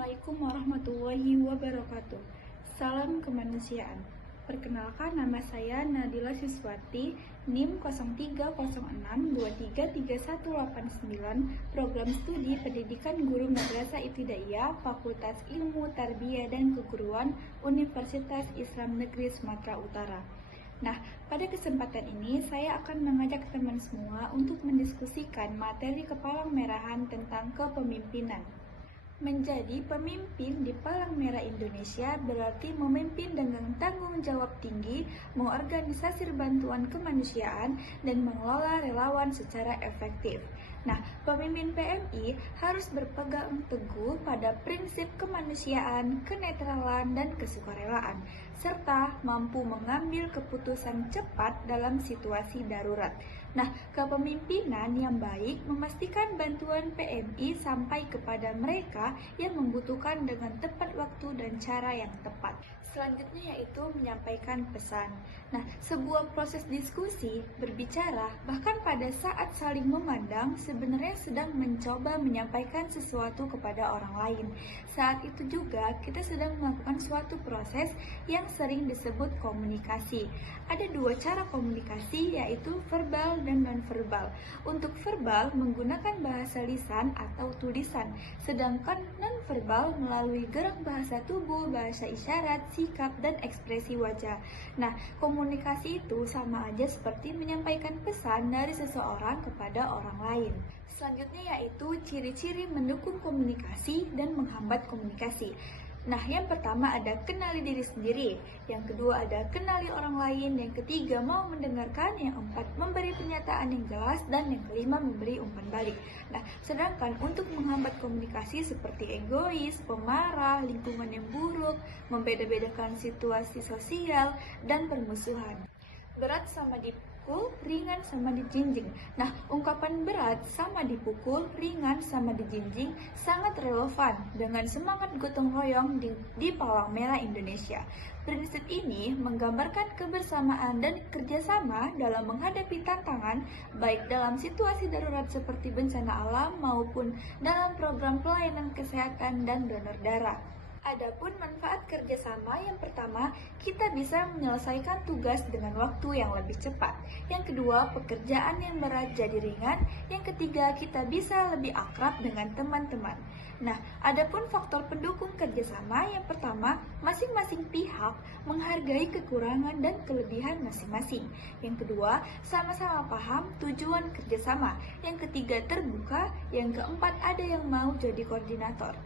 Assalamualaikum warahmatullahi wabarakatuh. Salam kemanusiaan. Perkenalkan, nama saya Nadila Siswati, NIM 0306233189, Program Studi Pendidikan Guru Madrasah Ibtidaiyah, Fakultas Ilmu Tarbiyah dan Keguruan, Universitas Islam Negeri Sumatera Utara. Nah, pada kesempatan ini saya akan mengajak teman semua untuk mendiskusikan materi kepalang merahan tentang kepemimpinan. Menjadi pemimpin di Palang Merah Indonesia berarti memimpin dengan tanggung jawab tinggi, mengorganisasi bantuan kemanusiaan, dan mengelola relawan secara efektif. Nah, pemimpin PMI harus berpegang teguh pada prinsip kemanusiaan, kenetralan, dan kesukarelaan, serta mampu mengambil keputusan cepat dalam situasi darurat. Nah, kepemimpinan yang baik memastikan bantuan PMI sampai kepada mereka yang membutuhkan dengan tepat waktu dan cara yang tepat. Selanjutnya yaitu menyampaikan pesan. Nah, sebuah proses diskusi, berbicara, bahkan pada saat saling memandang sebenarnya sedang mencoba menyampaikan sesuatu kepada orang lain. Saat itu juga kita sedang melakukan suatu proses yang sering disebut komunikasi. Ada dua cara komunikasi, yaitu verbal dan non-verbal. Untuk verbal menggunakan bahasa lisan atau tulisan, sedangkan non-verbal melalui gerak bahasa tubuh, bahasa isyarat, sikap, dan ekspresi wajah. Nah, komunikasi itu sama aja seperti menyampaikan pesan dari seseorang kepada orang lain. Selanjutnya yaitu ciri-ciri mendukung komunikasi dan menghambat komunikasi. Nah, yang pertama ada kenali diri sendiri, yang kedua ada kenali orang lain, yang ketiga mau mendengarkan, yang keempat memberi pernyataan yang jelas, dan yang kelima memberi umpan balik. Nah, sedangkan untuk menghambat komunikasi seperti egois, pemarah, lingkungan yang buruk, membeda-bedakan situasi sosial, dan permusuhan. Berat sama dipukul, ringan sama dijinjing. Nah, ungkapan berat sama dipukul, ringan sama dijinjing sangat relevan dengan semangat gotong royong di Palang Merah Indonesia. Prinsip ini menggambarkan kebersamaan dan kerjasama dalam menghadapi tantangan, baik dalam situasi darurat seperti bencana alam maupun dalam program pelayanan kesehatan dan donor darah. Adapun manfaat kerjasama, yang pertama, kita bisa menyelesaikan tugas dengan waktu yang lebih cepat. Yang kedua, pekerjaan yang berat jadi ringan. Yang ketiga, kita bisa lebih akrab dengan teman-teman. Nah, adapun faktor pendukung kerjasama, yang pertama, masing-masing pihak menghargai kekurangan dan kelebihan masing-masing. Yang kedua, sama-sama paham tujuan kerjasama. Yang ketiga, terbuka. Yang keempat, ada yang mau jadi koordinator.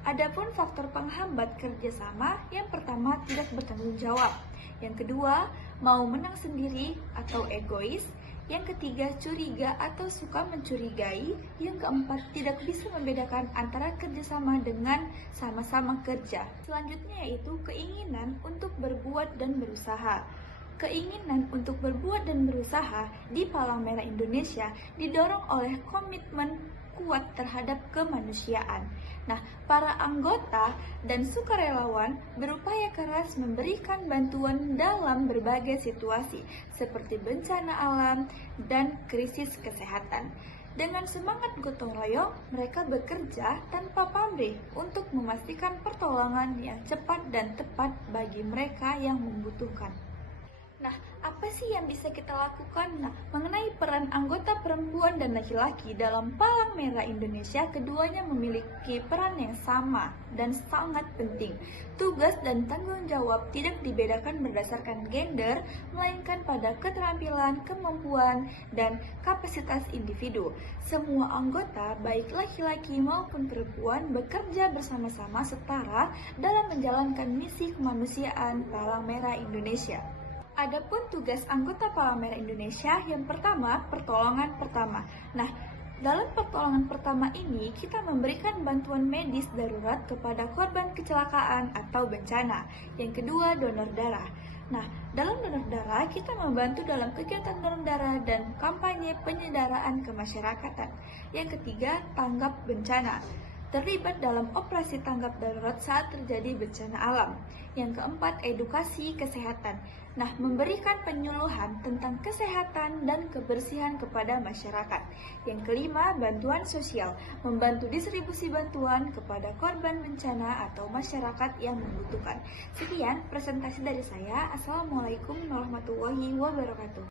Adapun faktor penghambat kerjasama, yang pertama tidak bertanggung jawab, yang kedua mau menang sendiri atau egois, yang ketiga curiga atau suka mencurigai, yang keempat tidak bisa membedakan antara kerjasama dengan sama-sama kerja. Selanjutnya yaitu keinginan untuk berbuat dan berusaha. Keinginan untuk berbuat dan berusaha di Palang Merah Indonesia didorong oleh komitmen kuat terhadap kemanusiaan. Nah, para anggota dan sukarelawan berupaya keras memberikan bantuan dalam berbagai situasi seperti bencana alam dan krisis kesehatan. Dengan semangat gotong royong, mereka bekerja tanpa pamrih untuk memastikan pertolongan yang cepat dan tepat bagi mereka yang membutuhkan. Nah, apa sih yang bisa kita lakukan? Nah, mengenai peran anggota perempuan dan laki-laki dalam Palang Merah Indonesia, keduanya memiliki peran yang sama dan sangat penting. Tugas dan tanggung jawab tidak dibedakan berdasarkan gender, melainkan pada keterampilan, kemampuan, dan kapasitas individu. Semua anggota, baik laki-laki maupun perempuan, bekerja bersama-sama setara dalam menjalankan misi kemanusiaan Palang Merah Indonesia. Adapun tugas anggota Palang Merah Indonesia, yang pertama, pertolongan pertama. Nah, dalam pertolongan pertama ini, kita memberikan bantuan medis darurat kepada korban kecelakaan atau bencana. Yang kedua, donor darah. Nah, dalam donor darah, kita membantu dalam kegiatan donor darah dan kampanye penyedaraan kemasyarakatan. Yang ketiga, tanggap bencana. terlibat dalam operasi tanggap darurat saat terjadi bencana alam. Yang keempat, edukasi kesehatan. Nah, memberikan penyuluhan tentang kesehatan dan kebersihan kepada masyarakat. Yang kelima, bantuan sosial, membantu distribusi bantuan kepada korban bencana atau masyarakat yang membutuhkan. Sekian presentasi dari saya. Assalamualaikum warahmatullahi wabarakatuh.